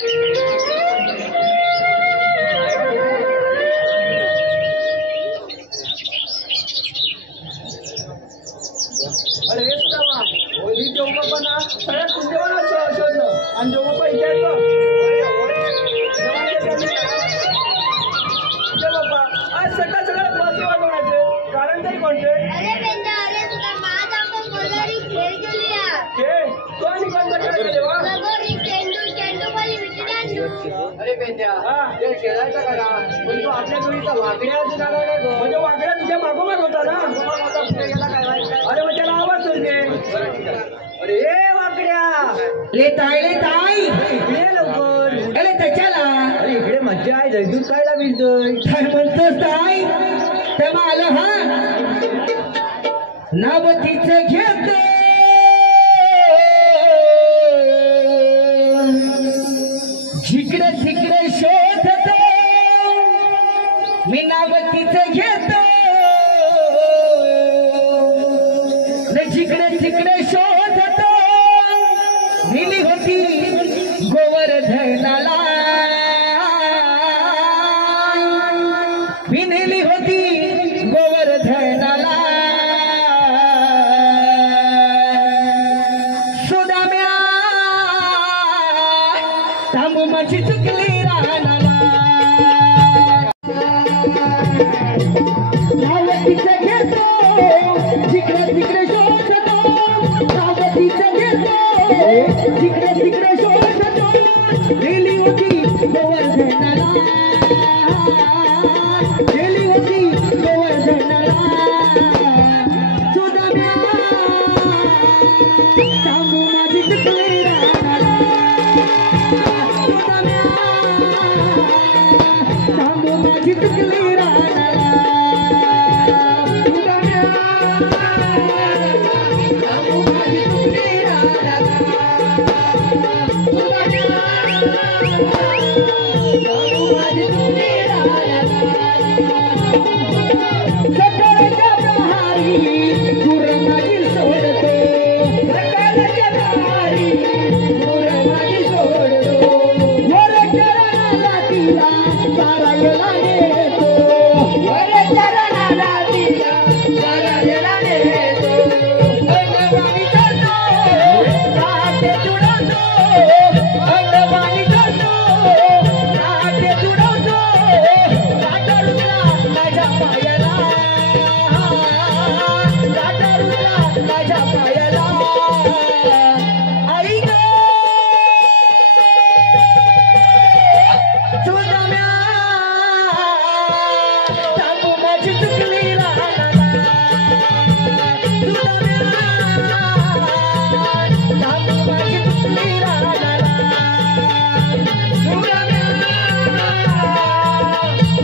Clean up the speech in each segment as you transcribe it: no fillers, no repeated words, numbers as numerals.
अरे हेच नावा होली जेव्हा पण सगळ्या तुमच्यावर शोधलं आणि जेव्हा पण विचारलं बाप्पा आज सकाळ सगळ्यात महत्व वाजवण्याचे कारण तरी कोणते? तो आणि कोणता खेळ देवा? अरे पेंद्या ते खेळायचा करा पण तो आपल्या जोडीचा वाकड्या म्हणजे वाकड्या तुझ्या मागोमाग होता ना अरे मग त्याला आवाज सुटते अरे वाकड्या ले ताई इकडे लवकर अरे त्याच्याला अरे इकडे मज्जा आहे जयदूत कायला मिळतोय काय म्हणतोस ताई तेव्हा आलं हा नावतीचं घेत जिकडे तिकडे शोधतो मी नावतीचं घेतो जिकडे तिकडे शोधतो नेली होती गोवर्धनाला मी नेली होती गोवर्धनाला सुदाम्या थांबू माझी चुकली राहणाला नावतीचं घेतो जिकडे तिकडे शोधतो नावतीचं घेतो जिकडे तिकडे शोधतो गेली होती गोवर्धनाला गेली होती गोवर्धनाला सुदाम्या थांबू माझी चुकली राहणाला सुदाम्या थांबू माझी चुकली राहणाला सुदाम्या थांबू माझी चुकली राहणाला सुदाम्या थांबू माझी चुकली राहणाला सकाळच्या प्रहारी दूर माझी सोडतो सकाळच्या प्रहारी दूर माझी सोडतो वर चरणाला तिला चारायला नेतो वर चरणाला तिला चारायला नेतो अंगवाणी करतो नाट्य जुडवतो अंगवाणी करतो नाट्य जुडवतो राजा रुद्रा माझ्या पायाला राजा रुद्रा माझ्या पायाला आई ग सुदाम्या थांबू माझी चुकली राहणाला सुदाम्या थांबू माझी चुकली राहणाला सुदाम्या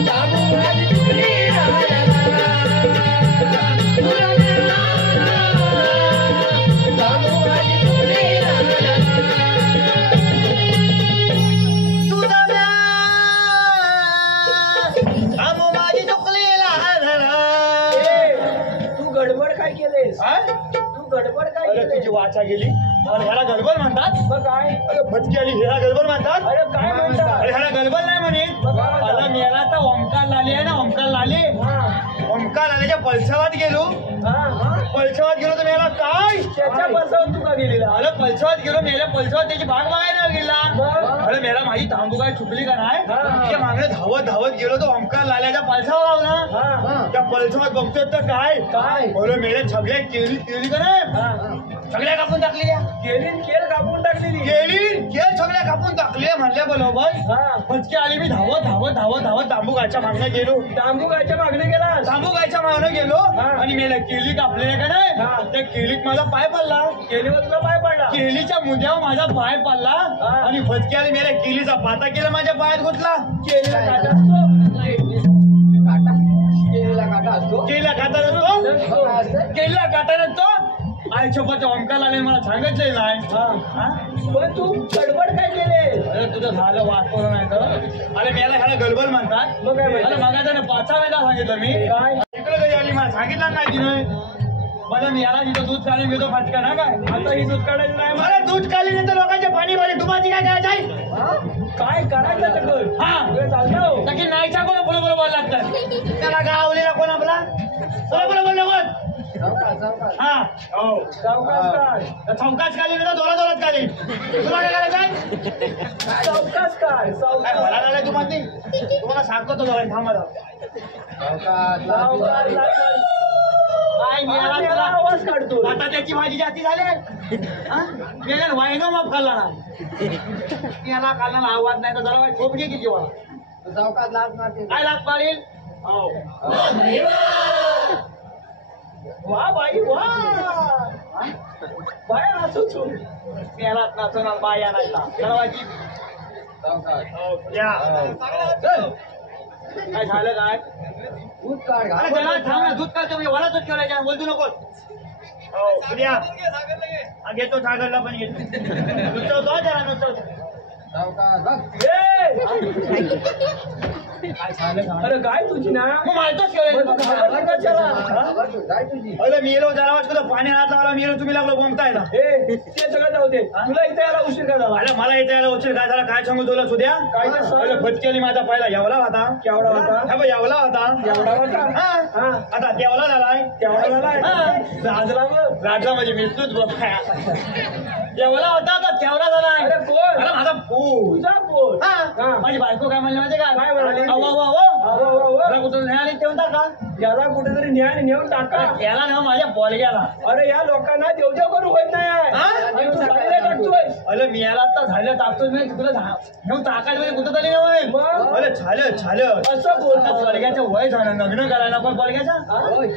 थांबू माझी चुकली राहणाला सुदाम्या थांबू माझी चुकली राहणाला सुदाम्या थांबू माझी चुकली राहणाला तू गडबड काय केलेस तू गडबड काय अरे तुझी केलेस वाचा गेली अरे ह्याला गडबड म्हणतात मग काय अरे भटकी आली ह्याला गडबड म्हणतात अरे काय म्हणतात अरे ह्याला गडबड नाही म्हणे मला मेला तर ओमकार लाले आहे ना ओमकार लाले ओमकार लालेच्या पलसावात गेलो पलसावात गेलो तर मेला काय त्याच्या बसावर तू का गेलेला अरे पलसावात गेलो मेल्या पलसावात त्याची भाग बघायला गेला अरे मेला माझी थांबू काय चुकली का नाही त्या मागणे धावत धावत गेलो तर ओमकार लाल्याच्या पलसावर लावला त्या पलसावात बघतोय तर काय काय अरे मेल्या सगळ्या केली का नाही सगळ्या कापून टाकल्या केल कापून टाकलेली केल सगळ्या कापून टाकले म्हणल्या बरोबर पचकी आली मी धावत धावत धावत धावत तांबू गायच्या मागणं गेलो तांबू गायच्या मागणे गेला तांबू गायच्या मागणं गेलो आणि मेला केली कापले का नाही त्या केलीत माझा पाय पडला केलीवर तुला पाय पडला केलीच्या मुद्द्यावर माझा पाय पडला आणि फटकी आली मेल्या केलीचा पाता केला माझ्या पायात गुतला केलीला काटा असतो केलीला काटा असतो केलीला काटा नसतो केलीला काटा नसतो आई सोबत ओमकार लाले मला सांगितलंय नाही पण तू गडबड काय केले अरे तुझं झालं वाटतो नाही तर अरे मेला ह्याला गडबड म्हणतात मग काय अरे मगाचा 5 वेळा सांगितलं मी काय इकडे कधी आली मला सांगितलं नाही तिने मला मी याला तिथं दूध काढून घेतो फटका ना काय आता ही दूध काढायचं नाही मला दूध काढली नंतर लोकांचे पाणी भरले तुम्हाला काय करायचं आहे काय करायचं ते कर. हा चालतो नक्की नाहीच्या कोण बोल बोल लागतात त्याला गावलेला कोण आपला बोल बोल कोण हा हो सावकाश काय चौकाच खाली ना जोरात खाली तुला काय करायचं सावकाश काय काय सावकाश मला नाही तू माहिती तुम्हाला सांगतो तो जवळ थांबा सावकाश काय मिळाला तुला आवाज काढतो आता त्याची माझी जाती झाली गेल्या वाईनो माफ खाल्ला ना याला खाल्ला आवाज नाही तर जरा खूप घे की जेव्हा सावकाश लाच मारते काय लाग पाडील हो वा बाई वा बाया असू छू याला नाचवणार बाया नाही दरवाजी या काय झालं काय दूध काढ अरे त्याला थांब ना दूध काढतो मी वळा दूध ठेवायचा बोलतो नको हो उद्या घेतो सागरला पण घेतो नुसतं त्याला नुसतं अरे काय तुझी ना मग मारतोच अरे मी येलो जरा वाटतो पाणी हात लावला मी येलो तुम्ही लागलो बोंबतायला हे ते सगळं जाऊ दे तुला इथे यायला उशीर का झाला अरे मला इथे यायला उशीर काय झाला काय सांगू तुला सुद्या काय ते सांग. अरे फटकेली माझा पहिला एवढा होता केवढा होता हा बघ, एवढा होता एवढा होता हा हा आता तेवढा झालाय केवढा झालाय हा. राजला मग राजा म्हणजे मिसलूच बघाय एवढा होता तर तेवढा झालाय अरे कोण अरे माझा पूत तुझा पोट हा हा. माझी बायको काय म्हणली माहिती काय म्हणाली? मला कुठं न्यायालय ठेवून टाका याला कुठेतरी न्याय नेऊन टाका याला ना माझ्या बॉलग्याला अरे या लोकांना देवदेव करून होत नाही हा? आणि तू चांगले टाकतोय अरे मी याला आता झालं टाकतो मी तुला घेऊन टाकायचं म्हणजे कुठं तरी नाही मग? अरे झालं असं बोलतो बॉलग्याचं वय झालं लग्न करायला पण बॉलग्याचा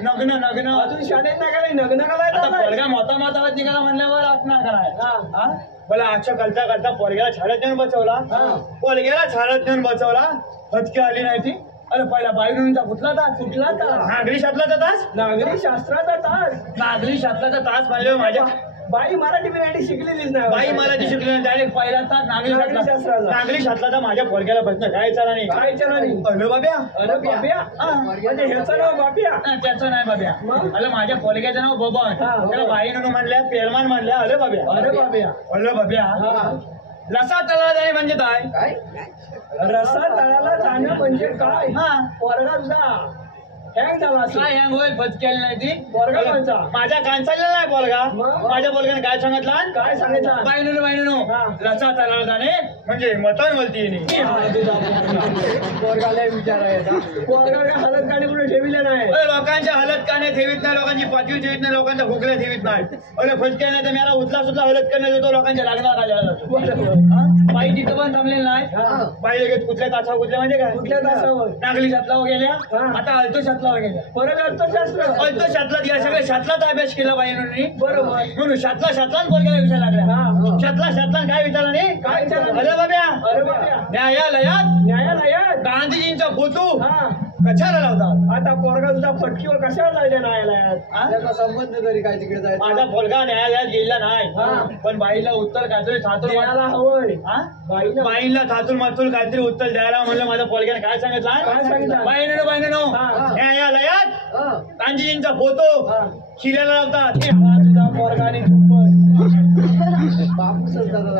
लग्न अजून शाळेत नाही काय लग्न आता करायचं पोरगा मोता निघाला म्हणल्यावर असणार कराय हा. मला आजच्या करता पोरग्याला छाडत नेऊन बसवला हा. पोरग्याला छाडत नेऊन बसवला हतकी आली नाही ती अरे पहिला बाईचा कुठला तास कुठला तास? नागरी शातलाचा तास नागरी शास्त्राचा तास नागरी शातलाचा तास पाहिजे माझ्या बाई मराठी बिराठी शिकलेलीच नाही बाई मला जी शिकली डायरेक्ट पहिला तास नागरी नागरी शास्त्राचा शास्त्राचा. नागरी शातलाचा माझ्या पोरग्याला बसणं काय चाला नाही काय विचारा नाही अरे बाब्या अरे बाब्या हा. म्हणजे ह्याचं नाव बाब्या त्याचं नाही बाब्या मग? अरे माझ्या पोरग्याचं नाव बबन हा. त्याला बाईनं म्हणल्या पेरमान म्हणल्या अरे बाब्या अरे बाब्या अरे बाब्या हा. लसा तळा जाणे म्हणजे काय काय रसा तळाला जाणं म्हणजे काय हा. पोरगा तुझा हँग झाला असं काय हँग होईल बचकेल नाही ती पोरगा कोणचा? माझ्या कांचाला नाही पोरगा मग? माझ्या पोरगाने काय सांगितलं काय सांगायचं बाईनो हा. लसा तळा जाणे म्हणजे मतन बोलती पोरगाला विचारायचा पोरगा काय हालत गाडी पुढे ठेविले नाही लोकांच्या हलत काने ठेवीत नाही लोकांची पाचवी ठेवीत नाही लोकांच्या भुकल्या ठेवीत नाही अरे फटके नाही तर मला उचला सुद्धा हलत करण्यात येतो लोकांच्या लग्नात आलेला जातो बरोबर. बाई तिथं पण थांबलेली नाही हा. बाई लगेच कुठल्या तासावर कुठल्या म्हणजे काय कुठल्या तासावर? नागली शातलावर गेल्या हा. आता अल्तो शातलावर गेल्या परत अर्थशास्त्र अल्तो शातलात या सगळ्या शातलाचा अभ्यास केला बाईंनी बरोबर म्हणून शातला बोलग्याला विचार लागला हा. शातला काय विचारलं नाही काय विचारलं? अरे बाब्या अरे बाब्या न्यायालयात न्यायालयात गांधीजींचा फोटो हा कशाला लावतात आता पोरगा तुझा फटकीवर कशाला जायच्या न्यायालयात हा? त्याचा संबंध तरी काय तिकडे जायचा माझा पोरगा न्यायालयात गेला हा. नाही पण बाईला उत्तर काहीतरी थातूर द्यायला हवंय हा? बाईनं बाईंना थातूर मातूर काहीतरी उत्तर द्यायला म्हणलं माझ्या पोरग्याने काय काय सांगितलं? सांगितलं बाईनो हा. न्यायालयात हा. गांधीजींचा फोटो हा. शिलाला लावतात हा, तुझा पोरगाने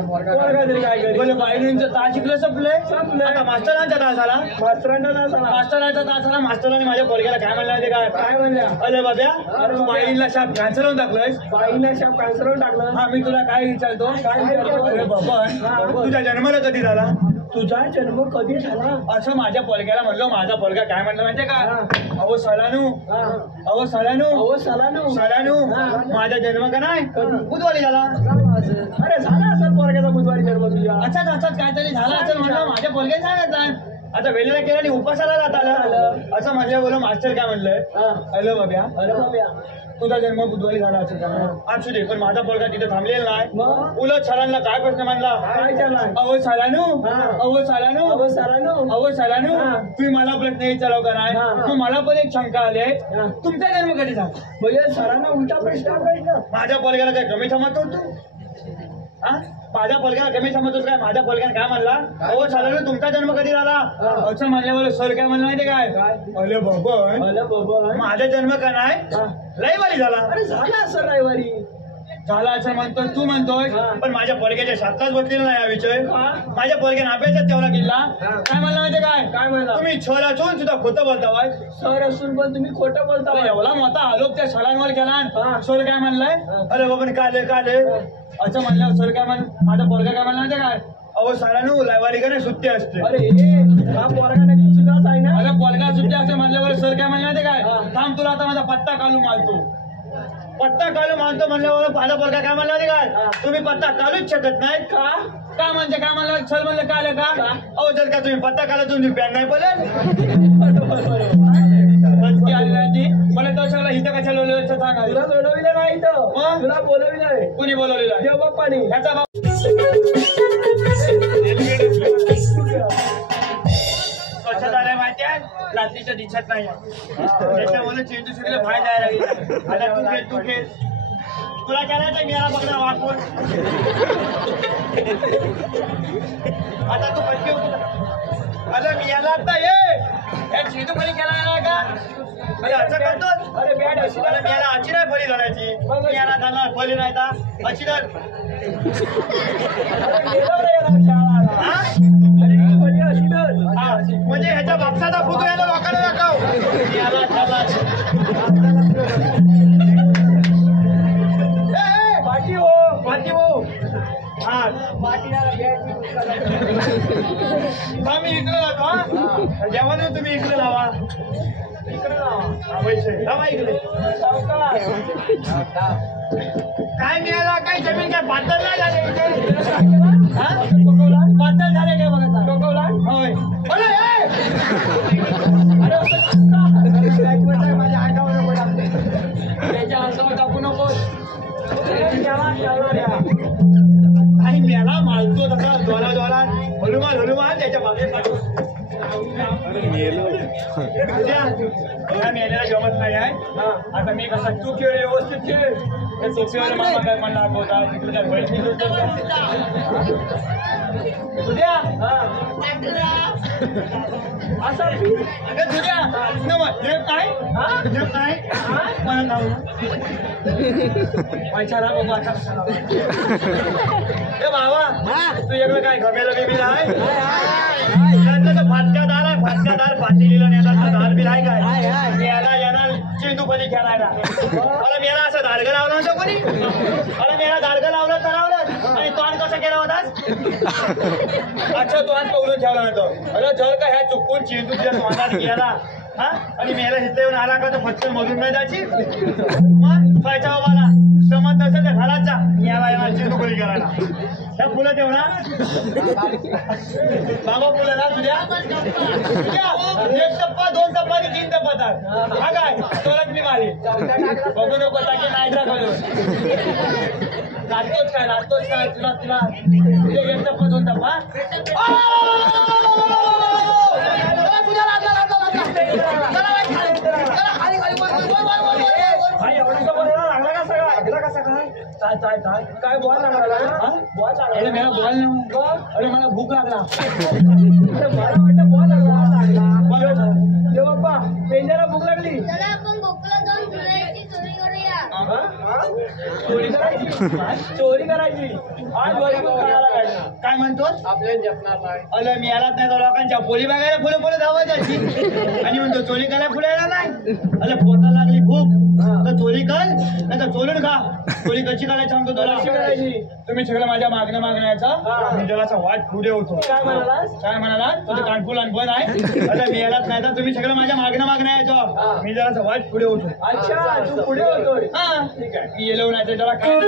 पोरगा तरी काय करेल? बोले बाईंचं तास शिकलं संपलंय. आता मास्तरांचा तास आला मास्तरांना तास आला. मास्तरांचा तास आला मास्तरांनी माझ्या पोरग्याला काय म्हणलं ते काय काय म्हणल्या अरे बाब्या अरे तू बाईला शाप कॅन्सर होऊन टाकलंय बाईला शाप कॅन्सरवर टाकलं हा मी तुला काय विचारतो काय विचारतो? अरे बाबा हा. तुझा जन्माला कधी झाला तुझा जन्म कधी झाला असं माझ्या पोरग्याला म्हणलं माझा पोरगा काय म्हणलं माहितीये का हा. अहो सळानू हा. अहो सळानू अहो सलानू सळानू हा. माझा जन्म का नाही बुधवारी झाला अरे झाला असेल पोरग्याचा बुधवारी जन्म तुझ्या अचाच काहीतरी झालं असं म्हणलं माझ्या पोरग्याने सांगितलं आता वेळेला केला आणि उपासाला जात आलं असं म्हणलं बोल मास्टर काय म्हणलंय हा. हॅलो बाब्या अरे बाब्या तुझा जन्म बुधवारी झाला असेल का असू दे पण माझा पोरगा तिथे थांबलेला नाही मग उलट सरांना काय प्रश्न मांडला काय चाललाय अहो सलानू हा. अहो सलानू अहो सलानू अहो सलानू हा. तुम्ही मला प्रश्न विचाराव का नाही हा. मग मला पण एक शंका आली आहे. हा. तुमचा जन्म कधी झाला म्हणजे सरांना उलटा प्रश्न विचारला. माझ्या पोरग्याला काय कमी समजतो तू हा माझ्या पोरग्याला कमी समजतो काय माझ्या पोरग्याने काय म्हणला अहो सलानू तुमचा जन्म कधी झाला हा. असं म्हणल्यावर सर काय म्हणलं माहिती काय काय? अरे बाबा अरे बाबा माझा जन्म का नाही हा. रविवारी झाला अरे झाला असं रविवारी झाला असं म्हणतोय तू म्हणतोय पण माझ्या पोरग्याच्या शास्त्रात बसलेला नाही हा विषय. माझ्या पोरग्याने अभ्यासात तेवढा केला. काय म्हणला माहिती काय म्हणला? तुम्ही छळ असून सुद्धा खोटं बोलता. सर असून पण तुम्ही खोटं बोलता. एवढा मोठा आरोप त्या सरांवर केला. सर काय म्हणलाय? अरे बाबा काले असं म्हणलं. सर काय म्हण माझा पोरगा काय म्हणला माहिती काय? अहो सरांनो लायवारी का नाही सुट्टी असते. अरे हा पोरगा नक्की सुद्धाच आहे ना. अरे पोरगा सुट्टी असते म्हणल्यावर सर काय म्हणलं माहिती काय? थांब तुला आता माझा पत्ता काढू मारतो. पत्ता काढू मानतो म्हणल्यावर माझा पोरगा काय म्हणला माहिती काय? तुम्ही पत्ता काढूच शकत नाही. का म्हणजे काय म्हणलं? सर म्हणलं काले का? अहो जर का तुम्ही पत्ता काढला तुम्ही पॅन नाही पडेल. मला तो सगळं इथं कशा लोलं सांगा. तुला बोलविलं नाही इथं. तुला बोलविलंय. कुणी बोलवलेलं? देव बाप्पानी. याचा बाप कशा झालाय माहिती आहे? रात्रीच्या दिसत नाही. त्याच्यामुळे चेंडू सुटले बाहेर जायला लागले. आता तू खेळ तुला करायचं मी याला बघणार वाकून. आता तू पटकी अरे मी याला आता ये चेंडू फळी खेळायला का? अरे असं करतो. अरे बॅट अशी अरे मी याला अची नाही फळी धरायची. मी याला धरणार फळी नाही का अची धर. म्हणजे ह्याच्या बापसाचा फोटो याला लोकांना दाखव. पाठी हो पाठी हो. हा मी इकडे लावतो. जेवण तुम्ही इकडे लावा. इकडे काय मिळाला? काय जमीन काय पातळ नाही झाले? पातळ झाले काय बघा? टोकवला होय. माझ्या अंगावर त्याच्या अंगावर टाकू नको. काही मेला मारतो तसा जोरात हनुमान त्याच्या मागे मेल्याला जमत नाही आहे. आता मी कसा तू खेळ व्यवस्थित खेळ. म्हणला होता तुझ्या असं तुझ्या काय मला नाव पैशाला बघू आता. बाबा तू इकडे काय गमेला बिबीला आहे? फाटक्यादार आहे. फाटक्यादार पाटीलीला नेतात दाल बिल आहे काय? मी याला येणार चेंडू पली खेळायला. मला मेला असं धाडगं लावलं होतं कोणी? मला मेला धाडगं लावलं तर लावलं. आणि तो कसं केला होतास? अच्छा तो पकडून ठेवला होतो. अरे जर का ह्या चुकून चेंडू तुझ्या तोंडात गेला आणि मेला इथं येऊन आला का तर फटकन मधून नाही जायची. मग खायच्या बाबाला जमत नसेल तर घालायचा. याला येणार चेंडू पली करायला. ह्या फुलं ठेव ना बाबा फुलं ना तुझ्या. एक टप्पा 2 टप्पा आणि 3 टप्पा हा काय तोलक मी मारी बघू नको टाकी नाही दाखवलं. लागतोच काय तुला तुला 1 टप्पा 2 टप्पा. काय बॉल लागला? अरे मला बॉल नाही. अरे मला भूक लागला. मला वाटतं बॉल लागला. देव बाप्पा पेंड्याला भूक लागली. चला आपण गोकुळात जाऊन चुरायची चोरी करूया. चोरी करायची. आज काय म्हणतोस? आपल्याला जपणार नाही. अरे मी यालाच नाही. तो लोकांच्या पोली बघायला फुलं धावायची आणि म्हणतो चोरी करायला फुलायला नाही. अरे पोटा लागली भूक तर चोरी कर नाही तर चोरून खा. चोरी कशी करायची सांगतो तुला. तुम्ही सगळं माझ्या मागण्याचा मी जरासा वाट पुढे होतो. काय म्हणाला तुझं कानपूर अनपण आहे. अरे मी यालाच नाही तर तुम्ही सगळं माझ्या मागण्याचं मी जरासा वाट पुढे होतो. अच्छा तू पुढे होतोय. हा ठीक आहे. मी येलो नाही तर जरा काय